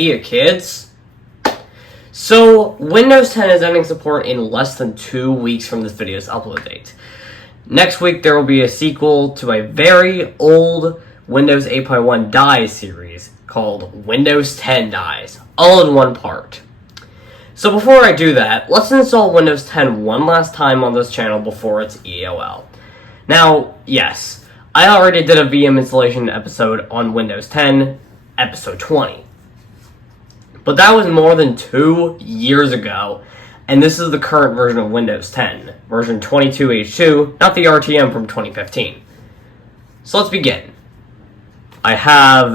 Hey, kids. So, Windows 10 is ending support in less than 2 weeks from this video's upload date. Next week, there will be a sequel to a very old Windows 8.1 Dies series called Windows 10 Dies, all in one part. So before I do that, let's install Windows 10 one last time on this channel before it's EOL. Now, yes, I already did a VM installation episode on Windows 10, episode 20. But that was more than 2 years ago, and this is the current version of Windows 10, version 22H2, not the RTM from 2015. So let's begin. I have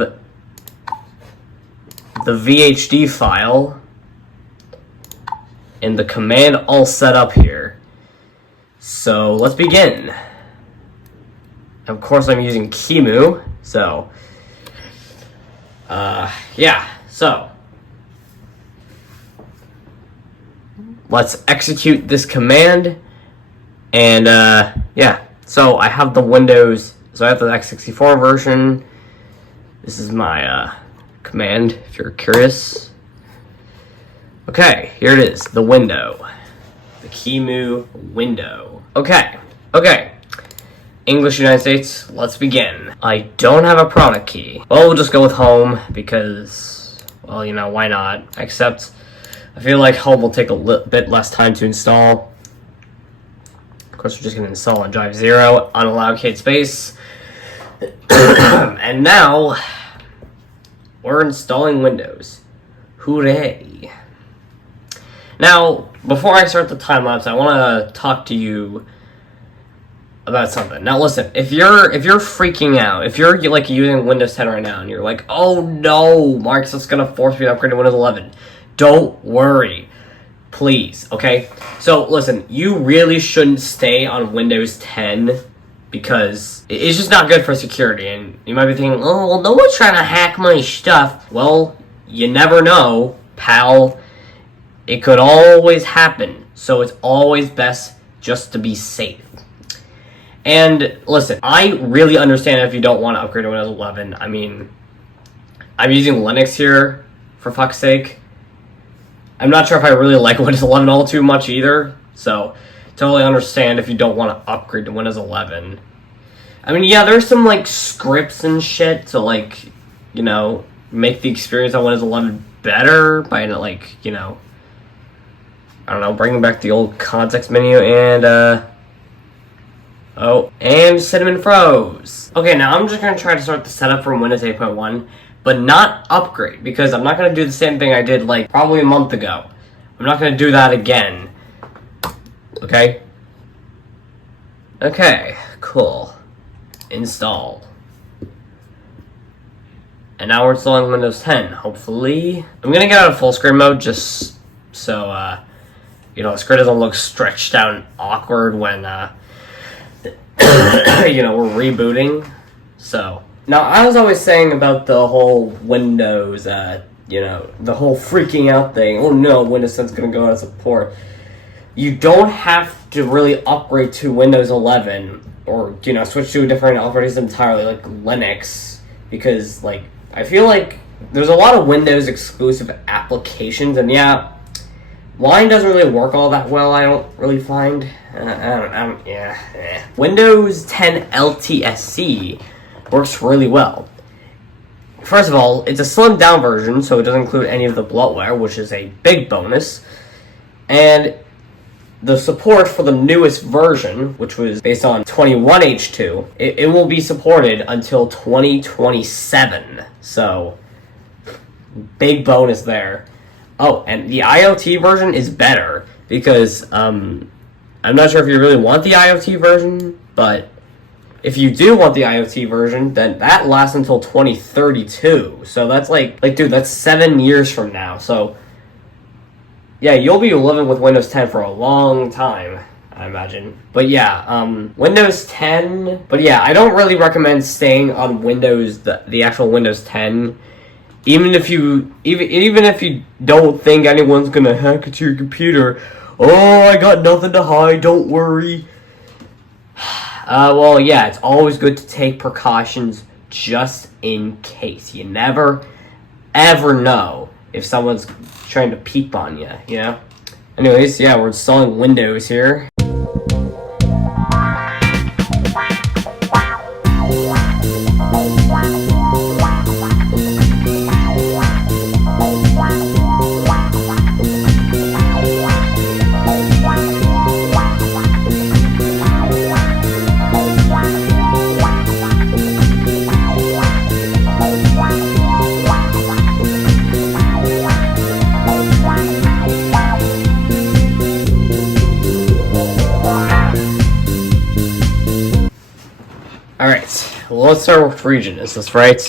the VHD file and the command all set up here. So let's begin. Of course, I'm using QEMU, so so let's execute this command, and so I have the Windows, so I have the x64 version. This is my command, if you're curious. Okay, here it is, the window. The QEMU window. Okay. English United States, let's begin. I don't have a product key. Well, we'll just go with home because, well, why not? Except, I feel like home will take a bit less time to install. Of course, we're just going to install on drive 0, unallocate space. And now, we're installing Windows. Hooray. Now, before I start the time lapse, I want to talk to you about something. Now listen, if you're freaking out, if you're like using Windows 10 right now and you're like, oh no, Microsoft's gonna force me to upgrade to Windows 11, don't worry, please, okay? So listen, you really shouldn't stay on Windows 10 because it's just not good for security. And you might be thinking, oh, well, no one's trying to hack my stuff. Well, you never know, pal. It could always happen, so it's always best just to be safe. And listen, I really understand if you don't want to upgrade to Windows 11. I mean, I'm using Linux here, for fuck's sake. I'm not sure if I really like Windows 11 all too much either, so totally understand if you don't want to upgrade to Windows 11. I mean, yeah, there's some, like, scripts and shit to, like, make the experience on Windows 11 better by, like, I don't know, bringing back the old context menu and, and Cinnamon froze. Okay, now I'm just going to try to start the setup from Windows 8.1, but not upgrade, because I'm not going to do the same thing I did, like, probably a month ago. I'm not going to do that again. Okay? Okay, cool. Install. And now we're installing Windows 10, hopefully. I'm going to get out of full screen mode just so, the screen doesn't look stretched out and awkward when, we're rebooting. So, now I was always saying about the whole Windows, the whole freaking out thing. Oh no, Windows 10's gonna go out of support. You don't have to really upgrade to Windows 11 or, switch to a different operating system entirely, like Linux, because, like, I feel like there's a lot of Windows exclusive applications, and yeah, Wine doesn't really work all that well, I don't really find. Windows 10 LTSC works really well. First of all, it's a slimmed down version, so it doesn't include any of the bloatware, which is a big bonus. And the support for the newest version, which was based on 21H2, it will be supported until 2027. So, big bonus there. Oh, and the IoT version is better because I'm not sure if you really want the IoT version, but if you do want the IoT version, then that lasts until 2032. So that's dude, that's 7 years from now. So yeah, you'll be living with Windows 10 for a long time, I imagine. But yeah, Windows 10. But yeah, I don't really recommend staying on Windows, the actual Windows 10. Even if you don't think anyone's gonna hack into your computer, oh, I got nothing to hide, don't worry. Well, yeah, it's always good to take precautions just in case. You never, ever know if someone's trying to peep on you, you know? Anyways, yeah, we're installing Windows here. Alright, well, let's start with region. Is this right?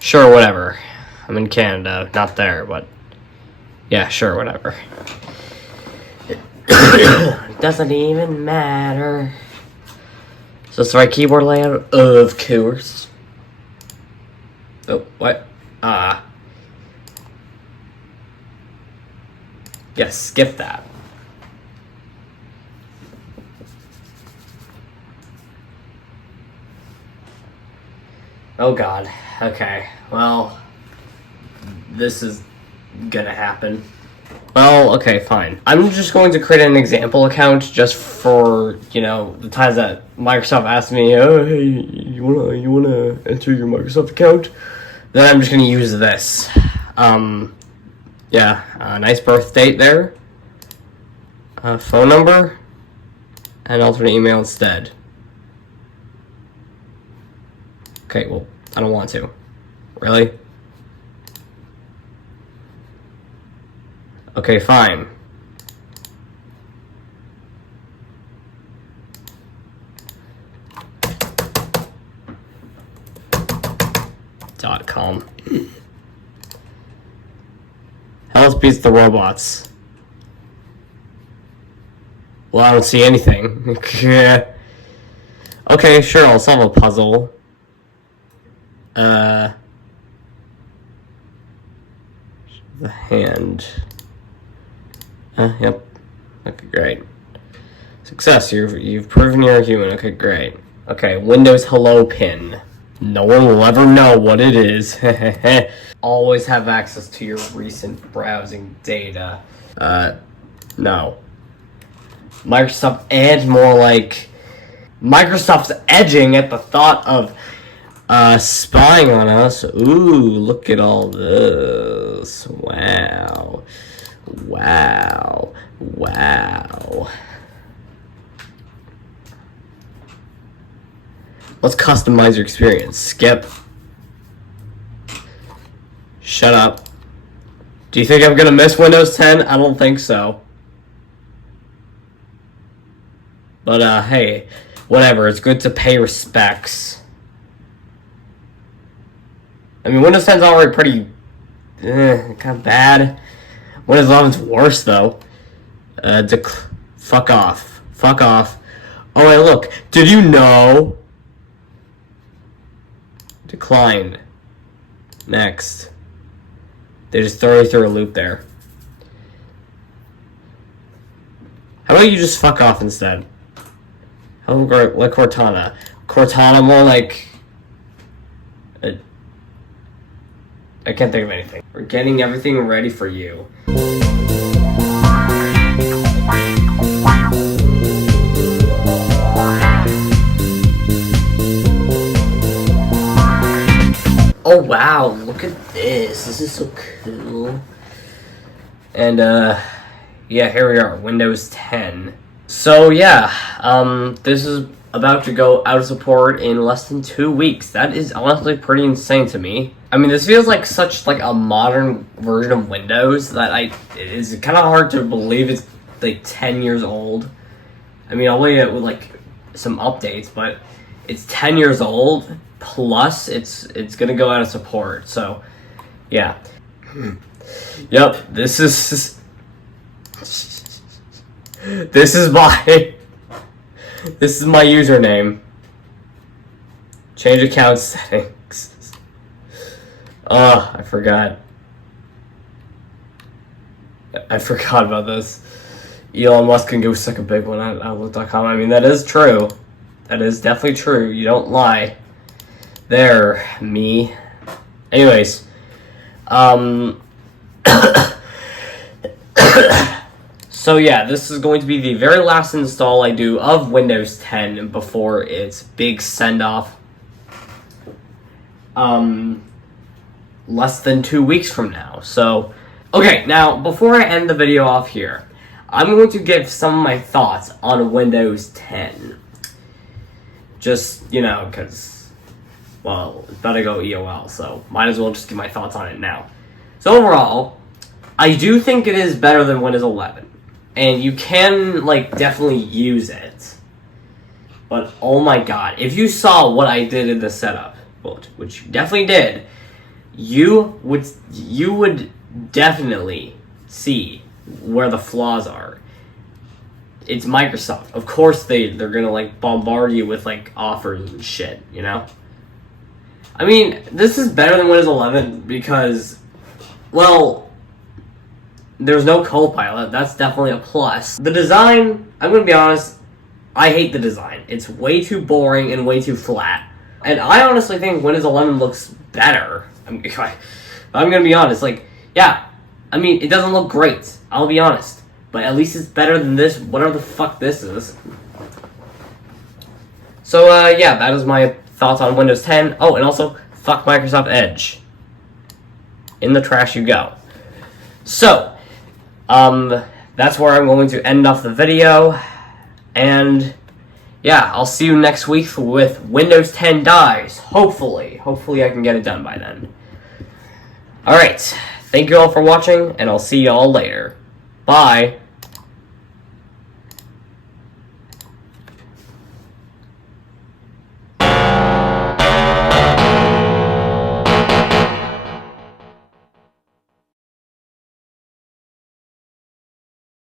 Sure, whatever. I'm in Canada, not there, but yeah, sure, whatever. It doesn't even matter. So it's the right keyboard layout? Of course. Oh, what? Yeah, skip that. Oh god. Okay. Well, this is gonna happen. Well, okay, fine. I'm just going to create an example account just for, you know, the times that Microsoft asks me, oh, hey, you wanna enter your Microsoft account? Then I'm just gonna use this. Yeah, nice birth date there. Phone number, and alternate email instead. Okay, well, I don't want to. Really? Okay, fine. .com. Health beats the robots. Well, I don't see anything. Okay, sure, I'll solve a puzzle. The hand. Yep. Okay, great. Success. You've proven you're a human. Okay, great. Okay, Windows Hello pin. No one will ever know what it is. Always have access to your recent browsing data. No. Microsoft, and more like Microsoft's edging at the thought of spying on us. Ooh, look at all this. Wow. Wow. Wow. Let's customize your experience. Skip. Shut up. Do you think I'm gonna miss Windows 10? I don't think so. But, hey, whatever. It's good to pay respects. I mean, Windows 10's already pretty, kind of bad. Windows 11's worse, though. Fuck off. Fuck off. Oh, hey, look. Did you know? Decline. Next. They just throw you through a loop there. How about you just fuck off instead? How about like Cortana? Cortana more like... I can't think of anything. We're getting everything ready for you. Oh wow, look at this. This is so cool. And yeah, here we are, Windows 10. So yeah, this is about to go out of support in less than 2 weeks. That is honestly pretty insane to me. I mean, this feels like such like a modern version of Windows that it's kind of hard to believe it's like 10 years old. I mean, I'll wait with like some updates, but it's 10 years old. Plus, it's gonna go out of support. So, yeah. Yep. This is my username. Change account settings. I forgot. I forgot about this. Elon Musk can go suck a big one at Outlook.com. I mean, that is true. That is definitely true. You don't lie. There, me. Anyways, So yeah, this is going to be the very last install I do of Windows 10 before its big send-off. Less than 2 weeks from now. So, okay, now, before I end the video off here, I'm going to give some of my thoughts on Windows 10. Just, you know, because, well, it's about to go EOL, so might as well just give my thoughts on it now. So overall, I do think it is better than Windows 11. And you can, like, definitely use it. But, oh my god, if you saw what I did in the setup, which you definitely did, you would definitely see where the flaws are. It's Microsoft. Of course they're gonna, like, bombard you with, like, offers and shit, you know? I mean, this is better than Windows 11 because, well, there's no Copilot. That's definitely a plus. The design, I'm gonna be honest, I hate the design. It's way too boring and way too flat. And I honestly think Windows 11 looks better. I'm gonna be honest, like, yeah, I mean, it doesn't look great, I'll be honest. But at least it's better than this, whatever the fuck this is. So, yeah, that is my thoughts on Windows 10. Oh, and also, fuck Microsoft Edge. In the trash you go. So, that's where I'm going to end off the video. And, yeah, I'll see you next week with Windows 10 Dies. Hopefully. Hopefully I can get it done by then. Alright, thank you all for watching, and I'll see you all later. Bye.